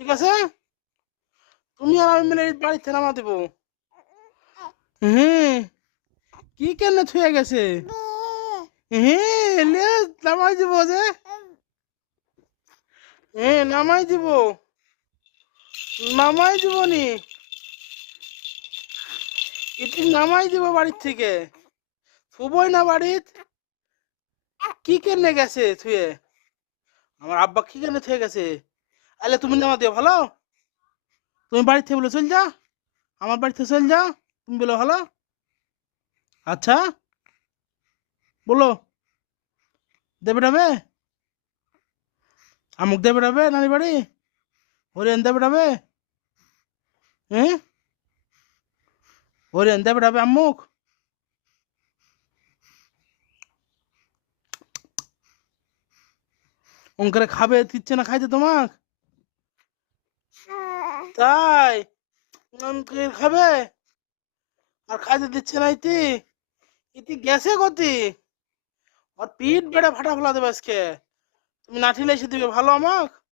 ঠিক আছে? তুমি আর আমি মিলে বাড়িতে নামা দেবো। হ্যাঁ, কি কেন থুয়ে গেছে? হ্যাঁ, লে নামাই দিব যে। হ্যাঁ, নামাই দিব। নামাই দিব নি। এটি নামাই দিব বাড়ির থেকে। থুবই না বাড়িত। কি কেনে গেছে থুয়ে? আমার আব্বা কি কেনে থুয়ে গেছে? আলে তুমি নামা দিও ভালো। তুমি বাড়ি থেকে বলে চল যা। আমার বাড়ি থেকে চল যা। তুমি বলো ভালো। আচ্ছা, বলো। দেবে ডাবে? আমুক দেবে ডাবে নানি বাড়ি? হরিয়ান দেবে ডাবে? হ্যাঁ, হরিয়ান দেবে ডাবে আম্মুক? অঙ্কের খাবে দিচ্ছে না খাইতে তোমাক? তাই অঙ্কের খাবে আর খাইতে দিচ্ছে না ইতি? ইতি গেছে গতি। আর পিঠ বেড়ে ফাটা ফেলা দেবে আজকে। তুমি নাঠিলে এসে দিবে ভালো আমাক।